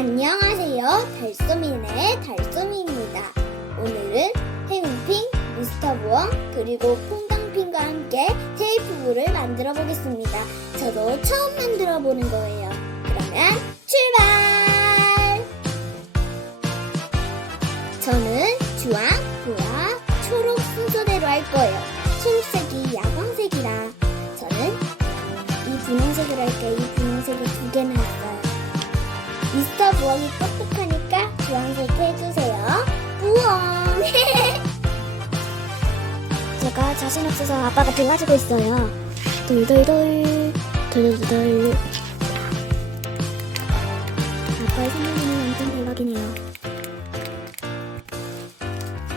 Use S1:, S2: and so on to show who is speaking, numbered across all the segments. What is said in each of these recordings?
S1: 안녕하세요. 달쏘민의 달쏘민입니다. 오늘은 행운핑, 미스터부엉, 그리고 퐁당핑과 함께 테이프부를 만들어 보겠습니다. 저도 처음 만들어 보는 거예요. 그러면 출발! 저는 주황, 보라, 초록 순서대로 할 거예요. 초록색이 야광색이라 저는 이 분홍색을 할게요. 부엉이 똑똑하니까 주황색 해주세요. 부엉! 제가 자신 없어서 아빠가 도와주고 있어요. 돌돌돌, 돌돌돌. 아빠의 생각에는 완전 대박이네요.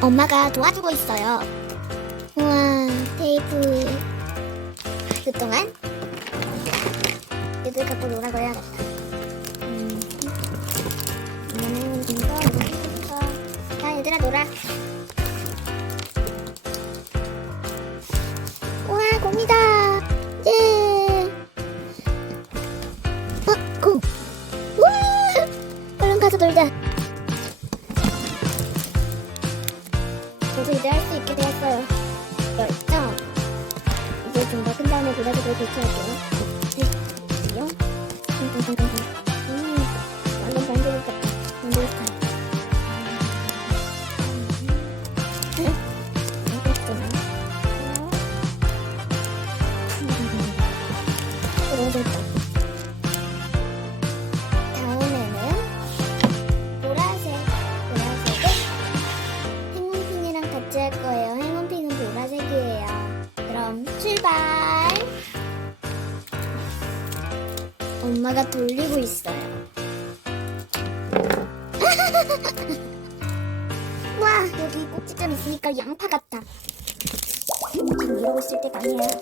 S1: 엄마가 도와주고 있어요. 우와, 테이프. 그동안 얘들 갖고 놀라고 해야겠다. 이거, 이거. 자, 얘들아 놀아. 우와, 곰이다. 예. 어, 곰. 우와! 얼른 가서 놀자. 저도 이제 할 수 있게 되었어요. 열정. 이제 좀 더 큰 다음에 도자기를 배치할게요. 엄마가 돌리고 있어요. 와, 여기 꼭지점 있으니까 양파 같다. 지금 이러고 있을 때가 아니야. 맞아.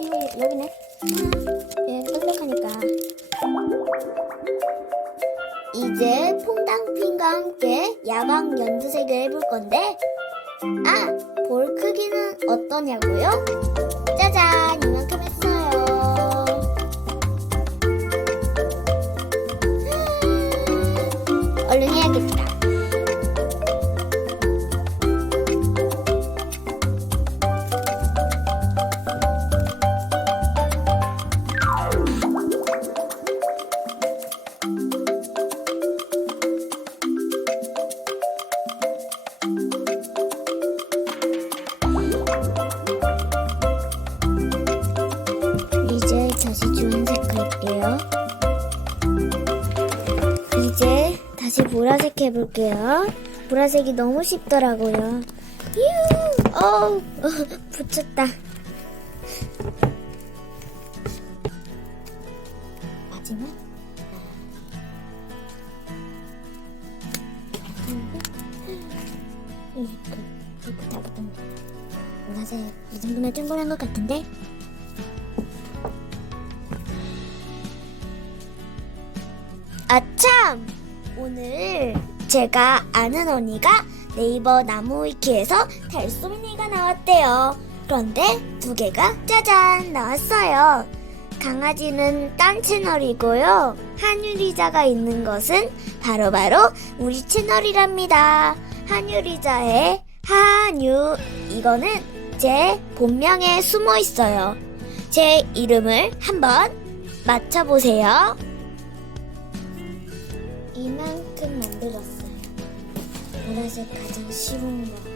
S1: 이거 여기네. 얘 똑똑하니까. 이제 퐁당핀과 함께 야광 연두색을 해볼 건데, 아, 볼 크기는 어떠냐고요? 짜 이제 다시 보라색 해볼게요. 보라색이 너무 쉽더라고요. 휴, 어우, 어, 붙였다. 마지막. 이거, 이거 다 붙었네. 보라색 이 정도면 충분한 것 같은데? 아참! 오늘 제가 아는 언니가 네이버 나무위키에서 달쏘미니가 나왔대요. 그런데 두 개가 짜잔 나왔어요. 강아지는 딴 채널이고요. 한유리자가 있는 것은 바로 바로 우리 채널이랍니다. 한유리자의 한유 이거는 제 본명에 숨어 있어요. 제 이름을 한번 맞춰보세요. 이만큼 만들었어요. 보라색 가장 쉬운 거.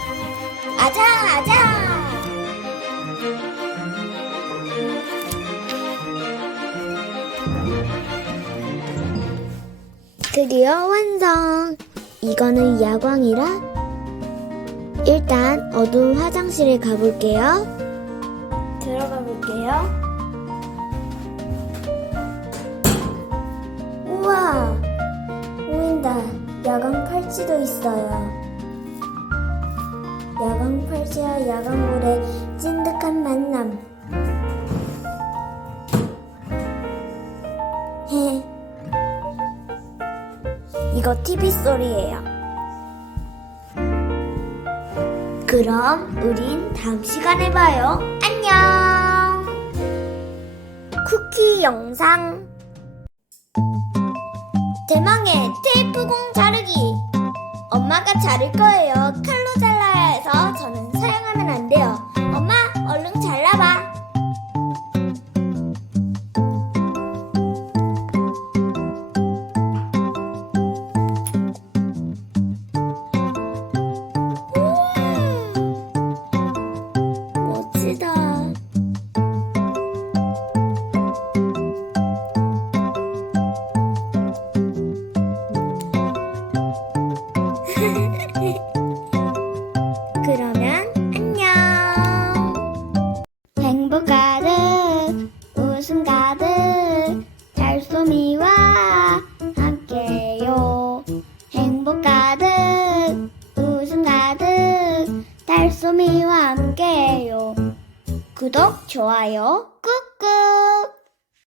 S1: 아자 아자. 드디어 완성. 이거는 야광이라 일단 어두운 화장실에 가볼게요. 들어가 볼게요. 우와 보인다. 야광 칼치도 있어요. 야광 팔찌와 야광물의 찐득한 만남. 헤. 이거 TV 소리예요. 그럼 우린 다음 시간에 봐요. 안녕. 쿠키 영상. 대망의 테이프 공 자르기. 엄마가 자를 거예요. 칼로 잘 구독, 좋아요, 꾹꾹.